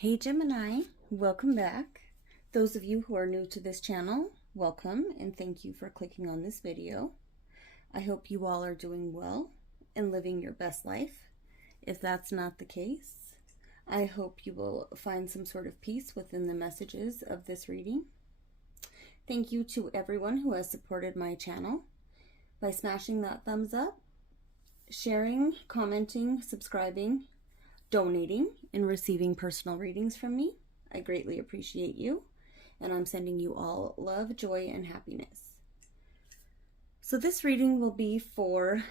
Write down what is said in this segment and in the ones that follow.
Hey Gemini, welcome back. Those of you who are new to this channel, welcome and thank you for clicking on this video. I hope you all are doing well and living your best life. If that's not the case, I hope you will find some sort of peace within the messages of this reading. Thank you to everyone who has supported my channel by smashing that thumbs up, sharing, commenting, subscribing, donating, and receiving personal readings from me. I greatly appreciate you, and I'm sending you all love, joy, and happiness. So this reading will be for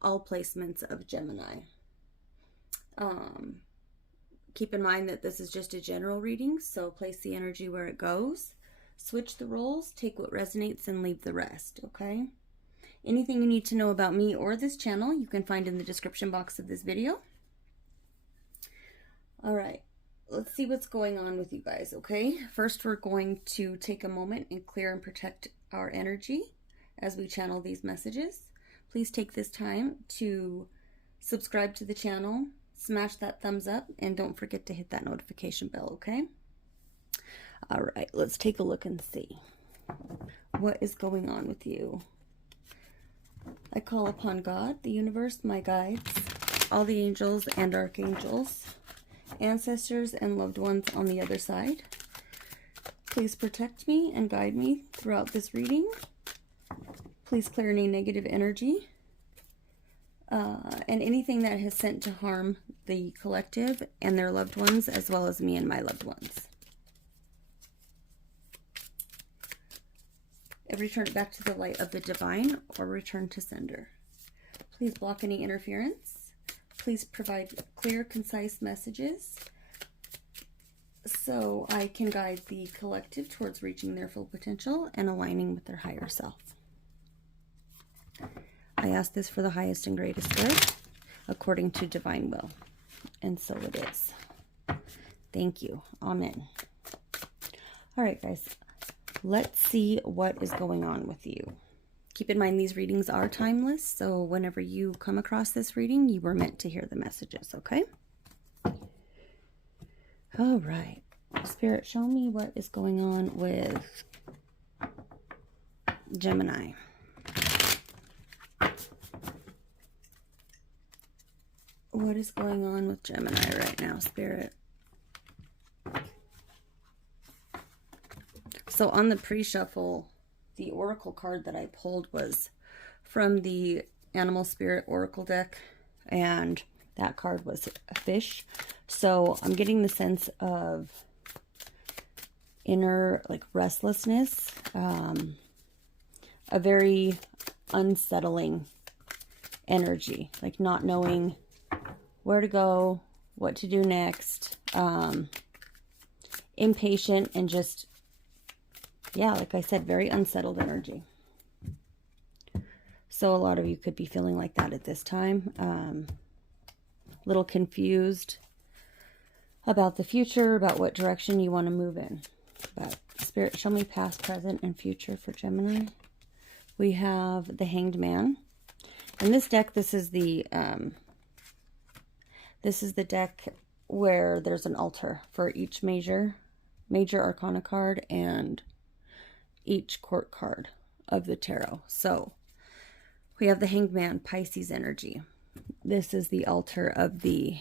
all placements of Gemini. Keep in mind that this is just a general reading, so place the energy where it goes. Switch the roles, take what resonates, and leave the rest, okay? Anything you need to know about me or this channel, you can find in the description box of this video. All right, let's see what's going on with you guys, okay? First, we're going to take a moment and clear and protect our energy as we channel these messages. Please take this time to subscribe to the channel, smash that thumbs up, and don't forget to hit that notification bell, okay? All right, let's take a look and see what is going on with you. I call upon God, the universe, my guides, all the angels and archangels, ancestors and loved ones on the other side. Please protect me and guide me throughout this reading. Please clear any negative energy and anything that has sent to harm the collective and their loved ones, as well as me and my loved ones. And return it back to the light of the divine or return to sender. Please block any interference. Please provide clear, concise messages so I can guide the collective towards reaching their full potential and aligning with their higher self. I ask this for the highest and greatest good, according to divine will. And so it is. Thank you. Amen. All right, guys. Let's see what is going on with you. Keep in mind, these readings are timeless, so whenever you come across this reading, you were meant to hear the messages, okay? All right. Spirit, show me what is going on with Gemini. What is going on with Gemini right now, Spirit? So on the pre-shuffle, the oracle card that I pulled was from the Animal Spirit Oracle deck, and that card was a fish. So I'm getting the sense of inner, like, restlessness, a very unsettling energy, like not knowing where to go, what to do next, impatient, and just, yeah, like I said, very unsettled energy. So a lot of you could be feeling like that at this time. A little confused about the future, about what direction you want to move in. But Spirit, show me past, present, and future for Gemini. We have the Hanged Man. In this deck, this is the deck where there's an altar for each major arcana card and each court card of the tarot. So we have the Hanged Man, Pisces energy. This is the altar of the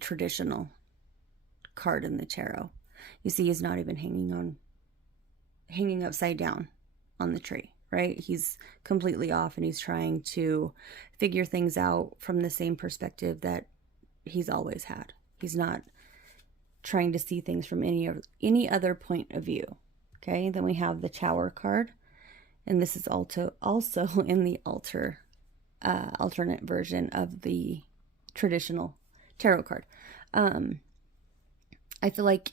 traditional card in the tarot. You see, he's not even hanging upside down on the tree, right? He's completely off, and he's trying to figure things out from the same perspective that he's always had. He's not trying to see things from any other point of view. Okay, then we have the Tower card, and this is also in the alternate version of the traditional tarot card. I feel like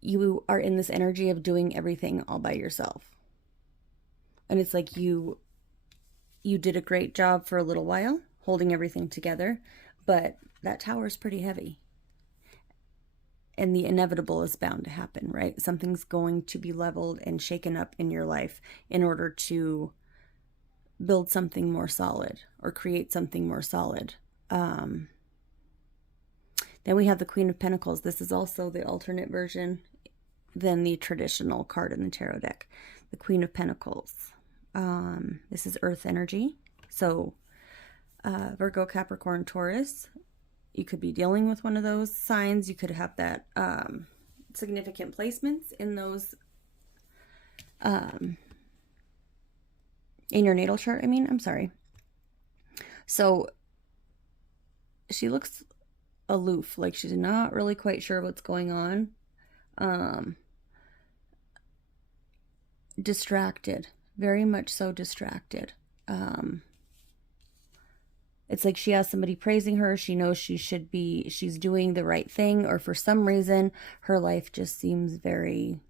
you are in this energy of doing everything all by yourself, and it's like you did a great job for a little while holding everything together, but that tower is pretty heavy. And the inevitable is bound to happen, right? Something's going to be leveled and shaken up in your life in order to build something more solid or create something more solid. Then we have the Queen of Pentacles. This is also the alternate version than the traditional card in the tarot deck. The Queen of Pentacles. This is earth energy. So Virgo, Capricorn, Taurus. You could be dealing with one of those signs. You could have that significant placements in those in your natal chart. I'm sorry. So she looks aloof, like she's not really quite sure what's going on. Distracted, very much so distracted. It's like she has somebody praising her. She knows she's doing the right thing, or for some reason her life just seems very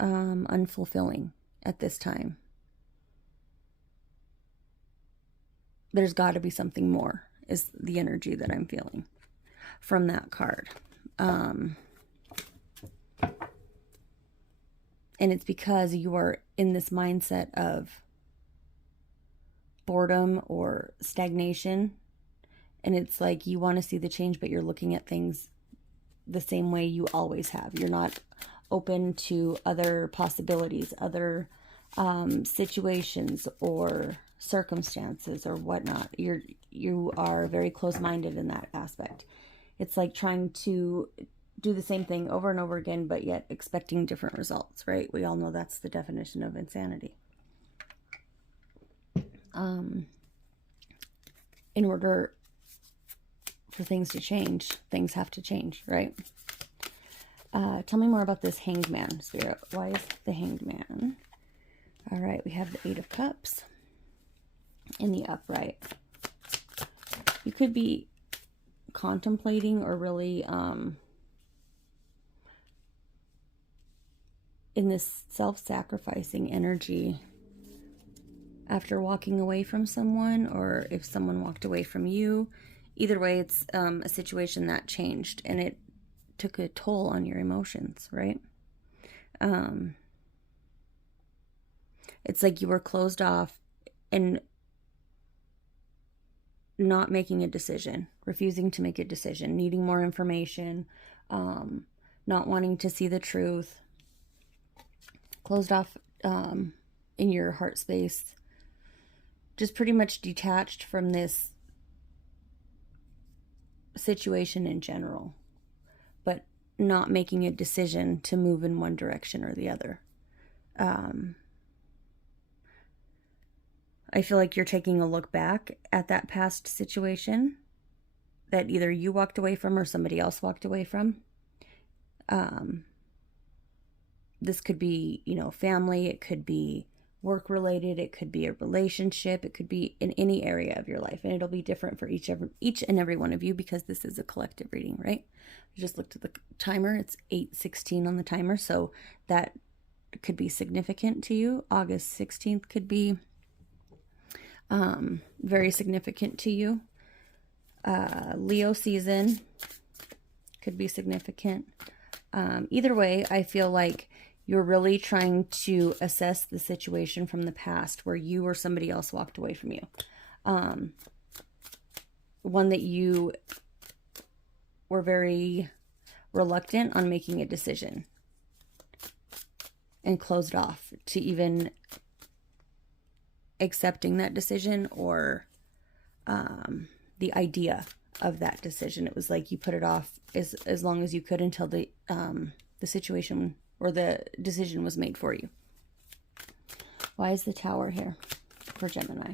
unfulfilling at this time. There's got to be something more, is the energy that I'm feeling from that card. And it's because you are in this mindset of boredom or stagnation. And it's like you want to see the change, but you're looking at things the same way you always have. You're not open to other possibilities, other situations or circumstances or whatnot. You are very close-minded in that aspect. It's like trying to do the same thing over and over again, but yet expecting different results, right? We all know that's the definition of insanity. In order for things to change, things have to change, right? Tell me more about this Hanged Man, Spirit. Why is the Hanged Man? All right, we have the Eight of Cups in the upright. You could be contemplating or really in this self-sacrificing energy after walking away from someone, or if someone walked away from you. Either way, it's a situation that changed and it took a toll on your emotions, right? It's like you were closed off and not making a decision, refusing to make a decision, needing more information, not wanting to see the truth, closed off in your heart space, just pretty much detached from this situation in general, but not making a decision to move in one direction or the other. I feel like you're taking a look back at that past situation that either you walked away from or somebody else walked away from. This could be, family. It could be work related. It could be a relationship. It could be in any area of your life. And it'll be different for each and every one of you, because this is a collective reading, right? I just looked at the timer. It's 8:16 on the timer. So that could be significant to you. August 16th could be very significant to you. Leo season could be significant. Either way, I feel like you're really trying to assess the situation from the past where you or somebody else walked away from you. One that you were very reluctant on making a decision and closed off to even accepting that decision or the idea of that decision. It was like you put it off as long as you could until the situation or the decision was made for you. Why is the Tower here for Gemini?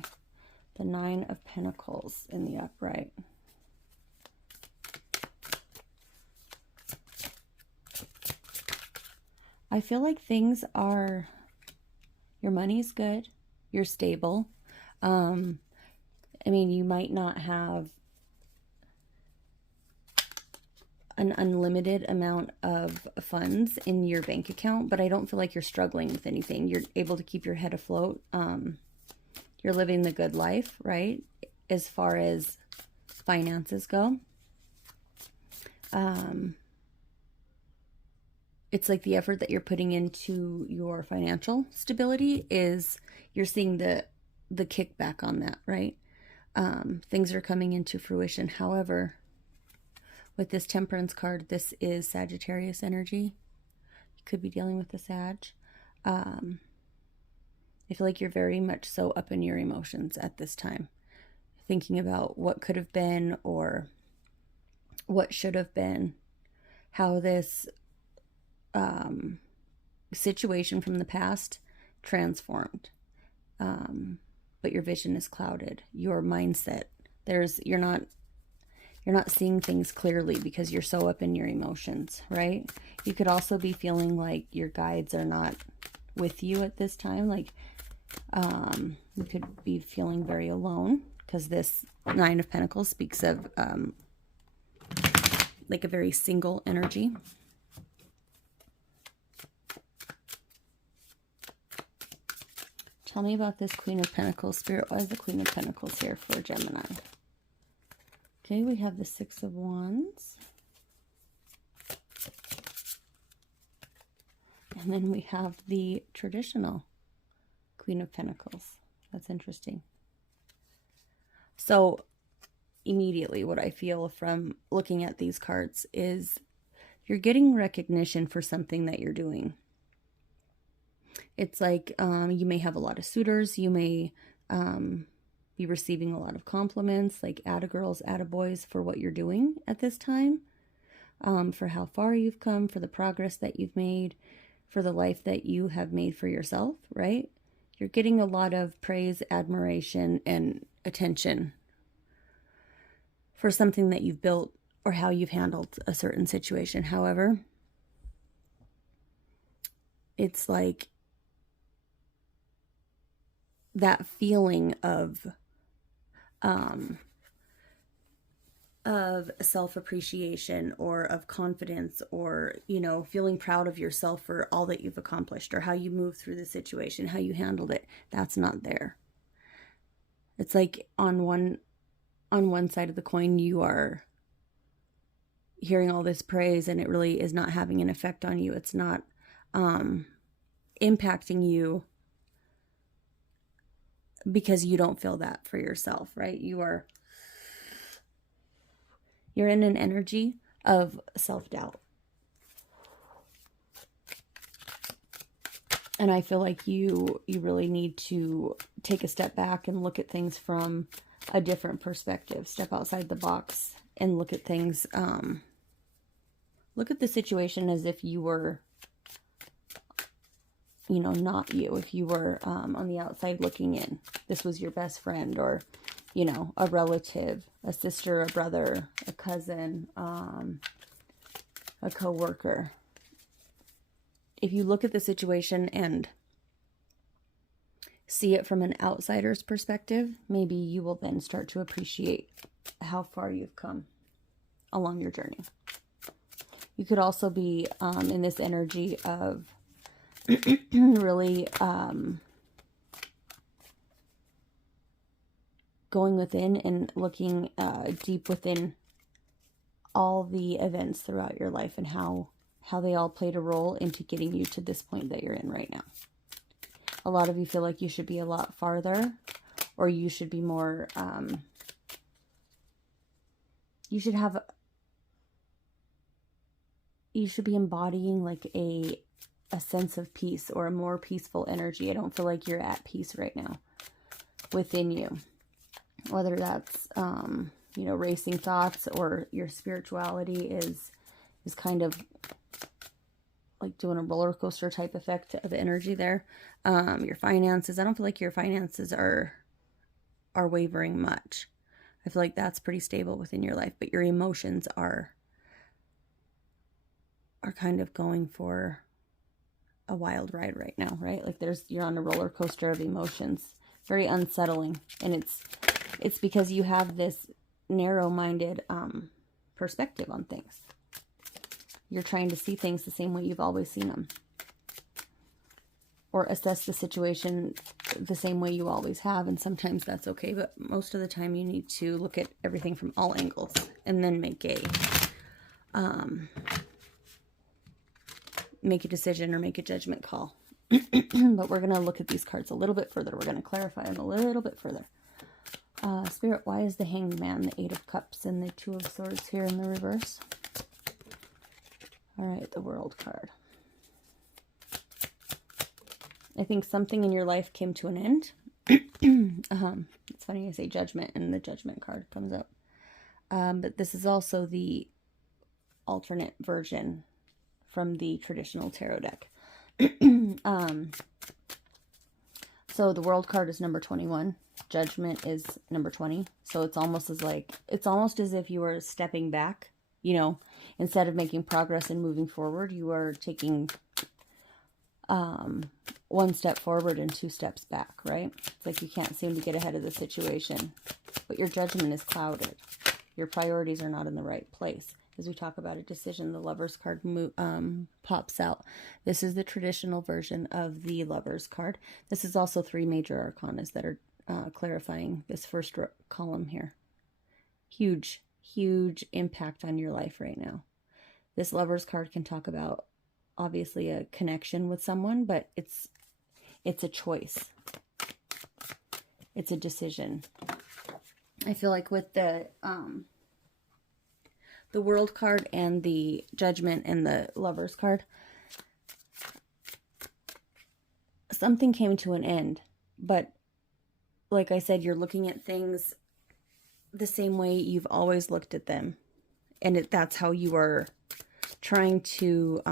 The Nine of Pentacles in the upright. I feel like things are, your money's good, you're stable. You might not have an unlimited amount of funds in your bank account, but I don't feel like you're struggling with anything. You're able to keep your head afloat. You're living the good life, right? As far as finances go. It's like the effort that you're putting into your financial stability is, you're seeing the kickback on that, right? Things are coming into fruition. However, With this Temperance card, this is Sagittarius energy. You could be dealing with the Sag. I feel like you're very much so up in your emotions at this time, thinking about what could have been or what should have been, how this situation from the past transformed. But your vision is clouded. Your mindset, you're not seeing things clearly because you're so up in your emotions, right? You could also be feeling like your guides are not with you at this time. Like, you could be feeling very alone, because this Nine of Pentacles speaks of like a very single energy. Tell me about this Queen of Pentacles. Spirit, why is the Queen of Pentacles here for Gemini? Okay, we have the Six of Wands. And then we have the traditional Queen of Pentacles. That's interesting. So immediately what I feel from looking at these cards is you're getting recognition for something that you're doing. It's like you may have a lot of suitors. You may be receiving a lot of compliments, like atta-girls, atta-boys, for what you're doing at this time, for how far you've come, for the progress that you've made, for the life that you have made for yourself, right? You're getting a lot of praise, admiration, and attention for something that you've built or how you've handled a certain situation. However, it's like that feeling of self-appreciation or of confidence, or, you know, feeling proud of yourself for all that you've accomplished or how you moved through the situation, how you handled it. That's not there. It's like on one side of the coin, you are hearing all this praise and it really is not having an effect on you. It's not impacting you because you don't feel that for yourself, right? You're in an energy of self-doubt. And I feel like you really need to take a step back and look at things from a different perspective. Step outside the box and look at things, look at the situation as if you were, you know, not you. If you were on the outside looking in, this was your best friend, or, you know, a relative, a sister, a brother, a cousin, a coworker. If you look at the situation and see it from an outsider's perspective, maybe you will then start to appreciate how far you've come along your journey. You could also be in this energy of really going within and looking deep within all the events throughout your life and how they all played a role into getting you to this point that you're in right now. A lot of you feel like you should be a lot farther, or you should be more, you should be embodying like a sense of peace or a more peaceful energy. I don't feel like you're at peace right now within you. Whether that's, you know, racing thoughts, or your spirituality is kind of like doing a roller coaster type effect of energy there. Your finances, I don't feel like your finances are wavering much. I feel like that's pretty stable within your life, but your emotions are kind of going for a wild ride right now, right? Like you're on a roller coaster of emotions, very unsettling. And it's because you have this narrow-minded perspective on things. You're trying to see things the same way you've always seen them, or assess the situation the same way you always have. And sometimes that's okay, but most of the time you need to look at everything from all angles and then make a decision or make a judgment call. But we're going to look at these cards a little bit further. We're going to clarify them a little bit further. Spirit, why is the Hanged Man, the Eight of Cups, and the Two of Swords here in the reverse? All right, the World card. I think something in your life came to an end. It's funny I say Judgment and the Judgment card comes up. But this is also the alternate version from the traditional tarot deck. So the World card is number 21. Judgment is number 20. So it's almost as if you were stepping back, you know, instead of making progress and moving forward, you are taking one step forward and 2 steps back, right? It's like you can't seem to get ahead of the situation, but your judgment is clouded. Your priorities are not in the right place. As we talk about a decision, the Lover's card pops out. This is the traditional version of the Lover's card. This is also 3 major arcanas that are clarifying this first column here. Huge, huge impact on your life right now. This Lover's card can talk about, obviously, a connection with someone, but it's a choice. It's a decision. I feel like with the World card and the Judgment and the Lover's card, something came to an end, but like I said, you're looking at things the same way you've always looked at them, and that's how you are trying to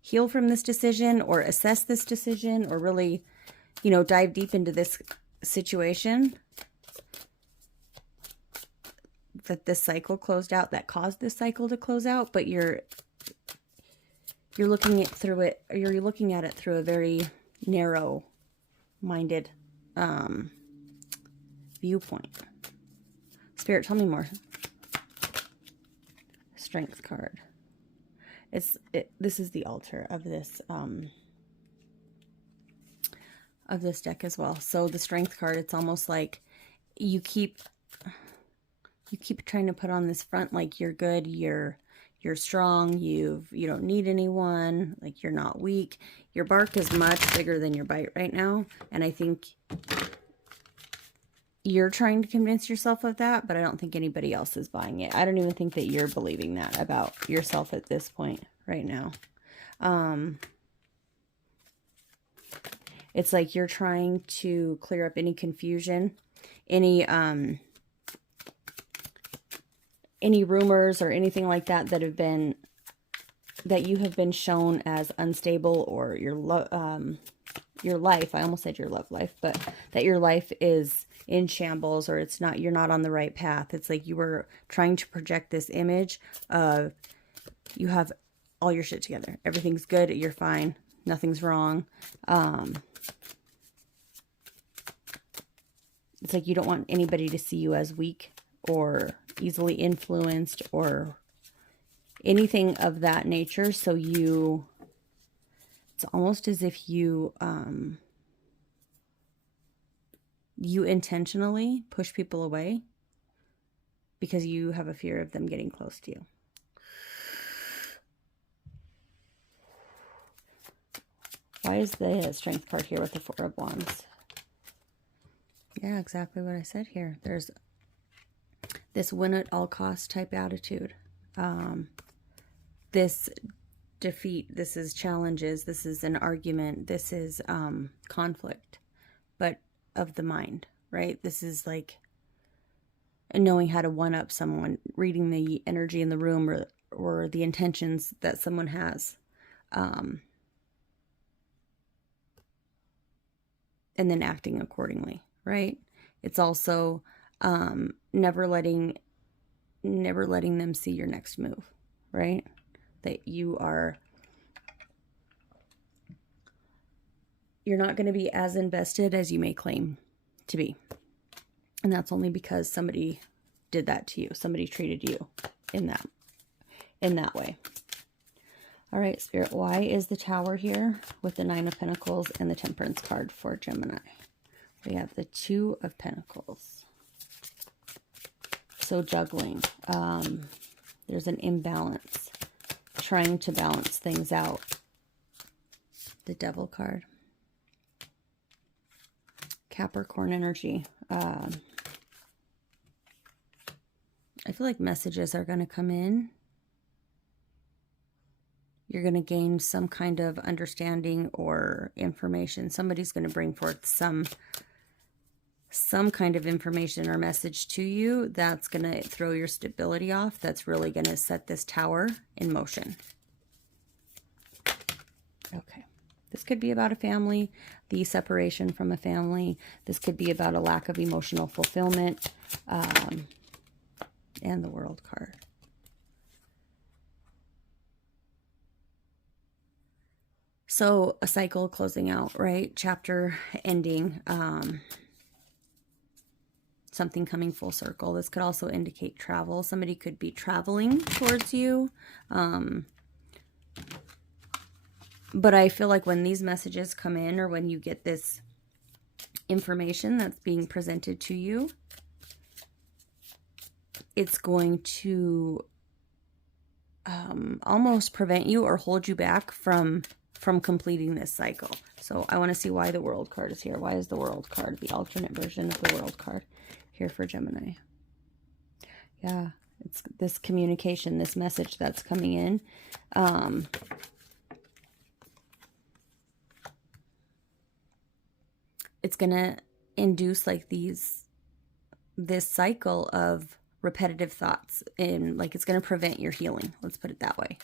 heal from this decision, or assess this decision, or really, you know, dive deep into this situation that this cycle closed out, that caused this cycle to close out. But you're looking at it through a very narrow minded viewpoint. Spirit, tell me more. Strength card. This is the altar of this deck as well. So the Strength card, it's almost like you keep trying to put on this front like you're good, you're strong, you don't need anyone, like you're not weak. Your bark is much bigger than your bite right now, and I think you're trying to convince yourself of that, but I don't think anybody else is buying it. I don't even think that you're believing that about yourself at this point right now. It's like you're trying to clear up any confusion, any rumors or anything like that that you have been shown as unstable, or your life, I almost said your love life, but that your life is in shambles, or you're not on the right path. It's like you were trying to project this image of you have all your shit together. Everything's good. You're fine. Nothing's wrong. It's like you don't want anybody to see you as weak or easily influenced or anything of that nature. So it's almost as if you intentionally push people away because you have a fear of them getting close to you. Why is the Strength card here with the Four of Wands? Yeah, exactly what I said here. There's this win at all costs type attitude. This defeat, this is challenges, this is an argument, this is conflict, but of the mind, right? This is like knowing how to one-up someone, reading the energy in the room or the intentions that someone has. And then acting accordingly, right? It's also never letting them see your next move, right? That you're not going to be as invested as you may claim to be. And that's only because somebody did that to you. Somebody treated you in that way. All right, Spirit, why is the Tower here with the Nine of Pentacles and the Temperance card for Gemini? We have the Two of Pentacles. So juggling. There's an imbalance. Trying to balance things out. The Devil card. Capricorn energy. I feel like messages are going to come in. You're going to gain some kind of understanding or information. Somebody's going to bring forth some kind of information or message to you that's going to throw your stability off. That's really going to set this tower in motion. Okay. This could be about a family, the separation from a family. This could be about a lack of emotional fulfillment, and the World card. So a cycle closing out, right? Chapter ending, something coming full circle. This could also indicate travel. Somebody could be traveling towards you. But I feel like when these messages come in, or when you get this information that's being presented to you, it's going to almost prevent you or hold you back from completing this cycle. So I want to see why the World card is here. Why is the World card, the alternate version of the World card, here for Gemini? Yeah, it's this communication, this message that's coming in. It's going to induce like this cycle of repetitive thoughts, and like it's going to prevent your healing. Let's put it that way.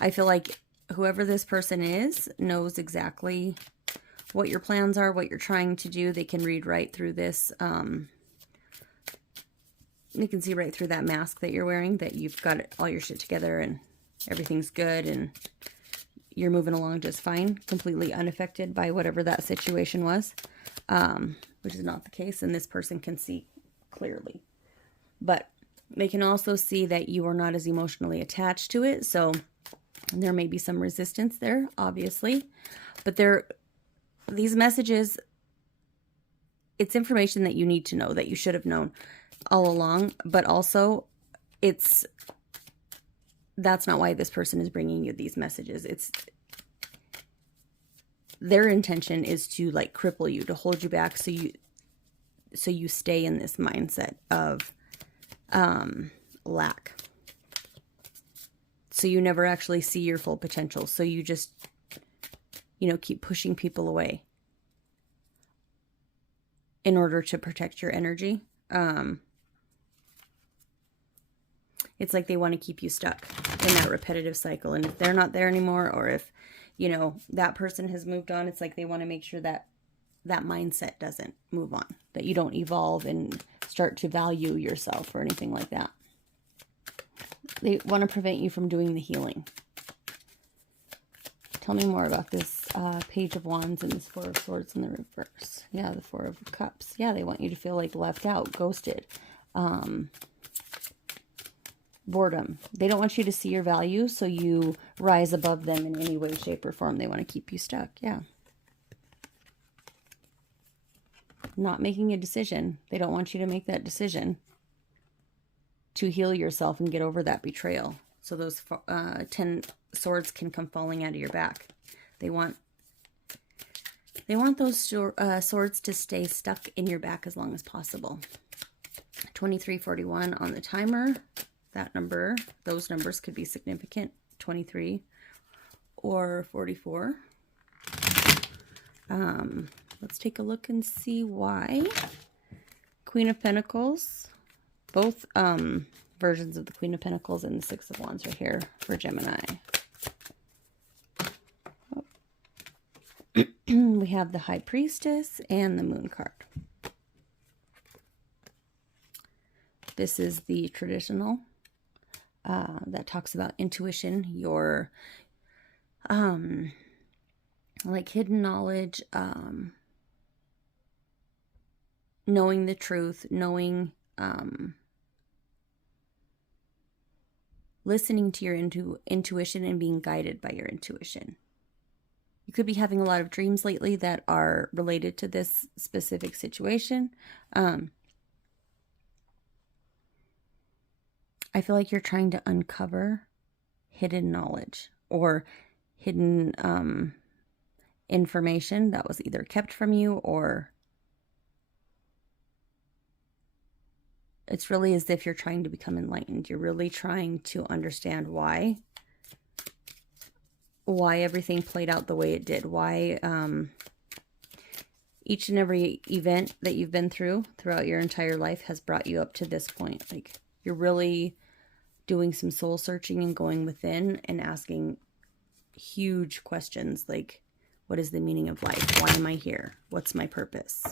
I feel like whoever this person is knows exactly what your plans are, what you're trying to do. They can read right through this. They can see right through that mask that you're wearing, that you've got all your shit together and everything's good and you're moving along just fine, completely unaffected by whatever that situation was, which is not the case. And this person can see clearly. But they can also see that you are not as emotionally attached to it. So there may be some resistance there, obviously. But these messages, it's information that you need to know, that you should have known all along. But also, that's not why this person is bringing you these messages. Their intention is to like cripple you, to hold you back, so you stay in this mindset of lack. So you never actually see your full potential. So you just, keep pushing people away in order to protect your energy. It's like they want to keep you stuck in that repetitive cycle. And if they're not there anymore, or if, that person has moved on, it's like they want to make sure that that mindset doesn't move on, that you don't evolve and start to value yourself or anything like that. They want to prevent you from doing the healing. Tell me more about this Page of Wands and this Four of Swords in the reverse. Yeah, the Four of Cups. Yeah, they want you to feel like left out, ghosted. Boredom. They don't want you to see your value, so you rise above them in any way, shape, or form. They want to keep you stuck. Yeah. Not making a decision. They don't want you to make that decision to heal yourself and get over that betrayal. So those 10 swords can come falling out of your back. They want those swords to stay stuck in your back as long as possible. 2341 on the timer. That number, those numbers could be significant. 23 or 44. Let's take a look and see why. Queen of Pentacles. Both versions of the Queen of Pentacles and the Six of Wands are here for Gemini. We have the High Priestess and the Moon card. This is the traditional that talks about intuition, your like hidden knowledge, knowing the truth, knowing, listening to your intuition and being guided by your intuition. You could be having a lot of dreams lately that are related to this specific situation. I feel like you're trying to uncover hidden knowledge or hidden information that was either kept from you or it's really as if you're trying to become enlightened. You're really trying to understand why everything played out the way it did. Why each and every event that you've been throughout your entire life has brought you up to this point. Like, you're really doing some soul searching and going within and asking huge questions like, what is the meaning of life? Why am I here? What's my purpose?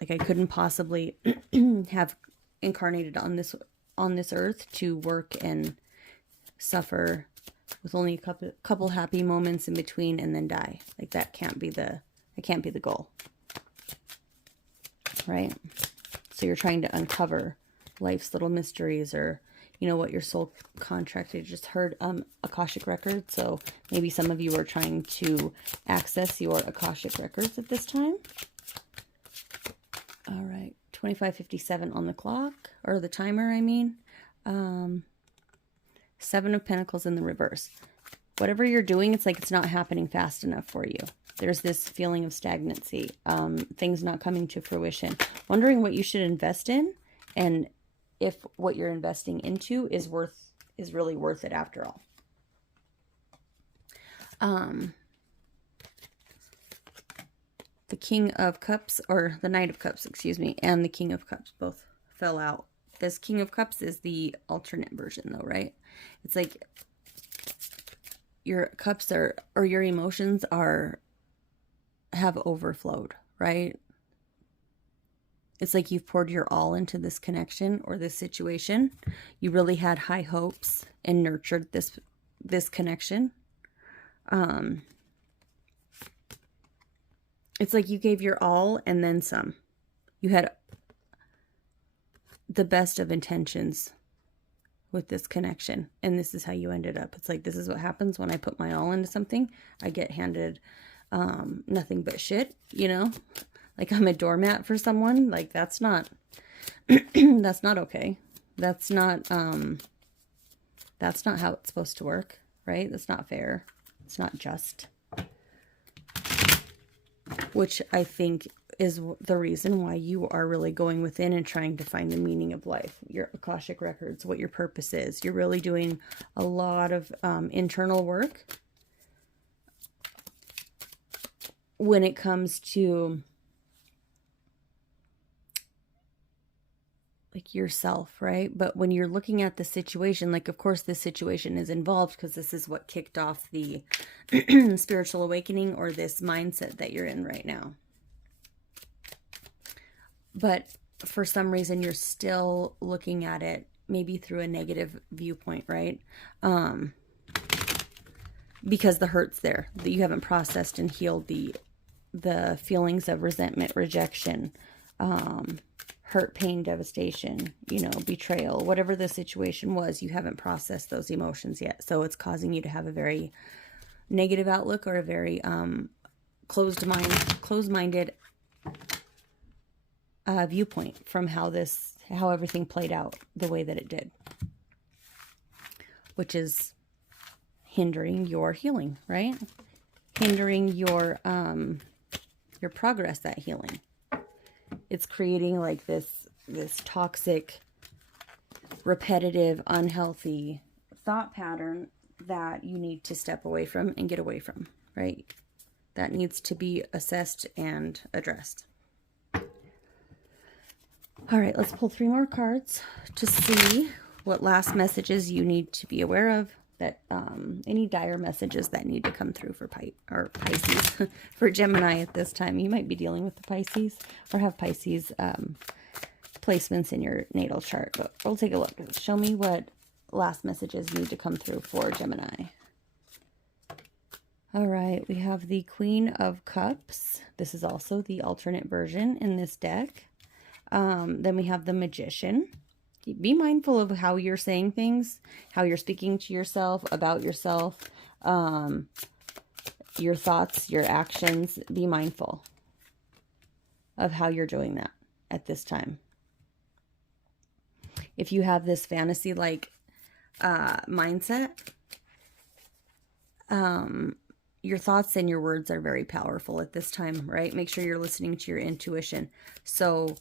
Like, I couldn't possibly have incarnated on this earth to work and suffer with only a couple happy moments in between and then die. Like, that can't be the goal. Right? So you're trying to uncover life's little mysteries, or you know what your soul contracted. I just heard Akashic records, so maybe some of you are trying to access your Akashic records at this time. All right, 25:57 on the clock, or the timer, I mean. 7 of Pentacles in the reverse. Whatever you're doing, it's like it's not happening fast enough for you. There's this feeling of stagnancy, things not coming to fruition. Wondering what you should invest in, and if what you're investing into is really worth it after all. The King of Cups, or the Knight of Cups, excuse me, and the King of Cups both fell out. This King of Cups is the alternate version though, right? It's like your cups are, or your emotions have overflowed, right? It's like you've poured your all into this connection or this situation. You really had high hopes and nurtured this connection. It's like you gave your all and then some. You had the best of intentions with this connection, and this is how you ended up. It's like, this is what happens when I put my all into something. I get handed nothing but shit, you know? Like, I'm a doormat for someone. Like, that's not that's not okay. That's not how it's supposed to work, right? That's not fair. It's not just. Which I think is the reason why you are really going within and trying to find the meaning of life, your Akashic records, what your purpose is. You're really doing a lot of internal work when it comes to like yourself, right? But when you're looking at the situation, like, of course this situation is involved because this is what kicked off the spiritual awakening, or this mindset that you're in right now. But for some reason, you're still looking at it maybe through a negative viewpoint, right? Because the hurt's there, that you haven't processed and healed the feelings of resentment, rejection, hurt, pain, devastation, you know, betrayal, whatever the situation was, you haven't processed those emotions yet. So it's causing you to have a very negative outlook, or a very closed-minded viewpoint from how everything played out the way that it did, which is hindering your healing, right? Hindering your progress at healing. It's creating like this toxic, repetitive, unhealthy thought pattern that you need to step away from and get away from, right? That needs to be assessed and addressed. All right, let's pull 3 more cards to see what last messages you need to be aware of, that any dire messages that need to come through for Pisces, for Gemini at this time. You might be dealing with the Pisces, or have Pisces placements in your natal chart, but we'll take a look. Show me what last messages need to come through for Gemini. All right, we have the Queen of Cups. This is also the alternate version in this deck. Then we have the Magician. Be mindful of how you're saying things, how you're speaking to yourself, about yourself, your thoughts, your actions. Be mindful of how you're doing that at this time. If you have this fantasy-like mindset, your thoughts and your words are very powerful at this time, right? Make sure you're listening to your intuition. So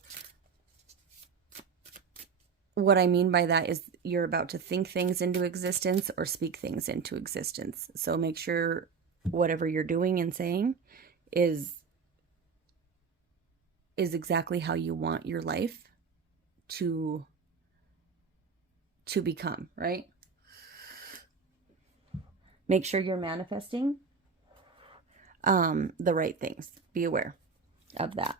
what I mean by that is you're about to think things into existence or speak things into existence. So make sure whatever you're doing and saying is exactly how you want your life to become, right? Make sure you're manifesting the right things. Be aware of that,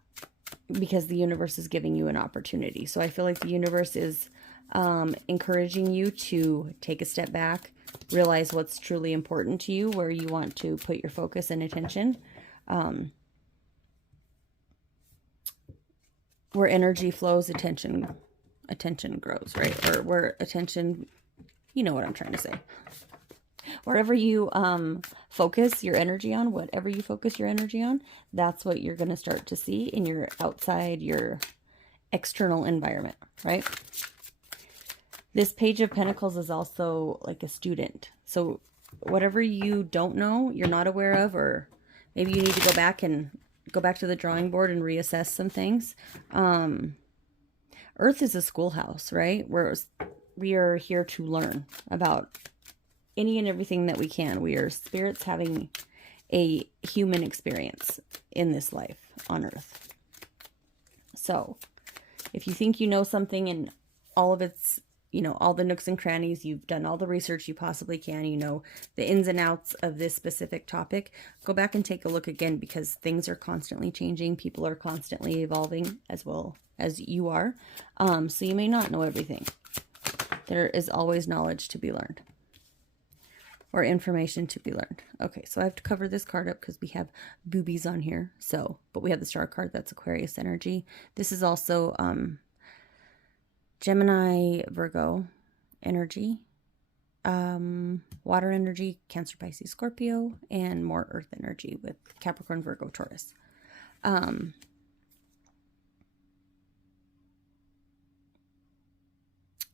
because the universe is giving you an opportunity. So I feel like the universe is encouraging you to take a step back, realize what's truly important to you, where you want to put your focus and attention. Where energy flows, attention grows, right? Or where attention, you know what I'm trying to say. Wherever you focus your energy on, whatever you focus your energy on, that's what you're going to start to see in your outside, your external environment, right? This Page of Pentacles is also like a student. So whatever you don't know, you're not aware of, or maybe you need to go back to the drawing board and reassess some things. Earth is a schoolhouse, right? We are here to learn about any and everything that we can. We are spirits having a human experience in this life on Earth. So if you think you know something and all of its, all the nooks and crannies, you've done all the research you possibly can, you know the ins and outs of this specific topic, go back and take a look again, because things are constantly changing. People are constantly evolving as well as you are. So you may not know everything. There is always knowledge to be learned, or information to be learned. Okay, so I have to cover this card up because we have boobies on here. But we have the star card, that's Aquarius energy. This is also Gemini, Virgo energy, water energy, Cancer, Pisces, Scorpio, and more earth energy with Capricorn, Virgo, Taurus.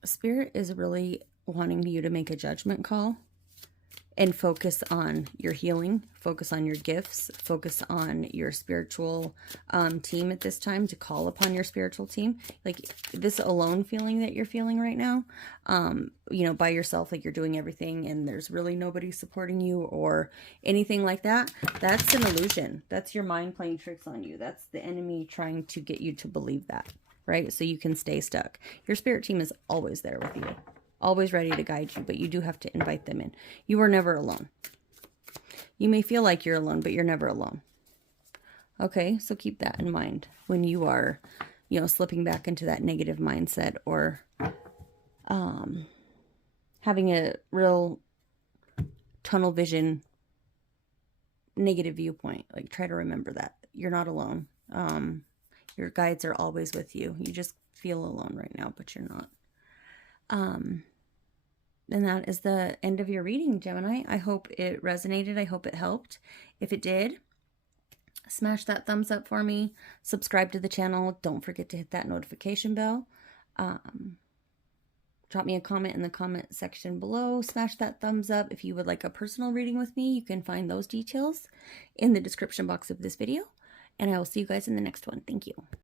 Spirit is really wanting you to make a judgment call and focus on your healing, focus on your gifts, focus on your spiritual team at this time, to call upon your spiritual team. Like this alone feeling that you're feeling right now, by yourself, like you're doing everything and there's really nobody supporting you or anything like that. That's an illusion. That's your mind playing tricks on you. That's the enemy trying to get you to believe that, right? So you can stay stuck. Your spirit team is always there with you, always ready to guide you, but you do have to invite them in. You are never alone. You may feel like you're alone, but you're never alone. Okay, so keep that in mind when you are, slipping back into that negative mindset, or having a real tunnel vision, negative viewpoint. Like, try to remember that. You're not alone. Your guides are always with you. You just feel alone right now, but you're not. And that is the end of your reading, Gemini. I hope it resonated. I hope it helped. If it did, smash that thumbs up for me. Subscribe to the channel. Don't forget to hit that notification bell. Drop me a comment in the comment section below. Smash that thumbs up. If you would like a personal reading with me, you can find those details in the description box of this video. And I will see you guys in the next one. Thank you.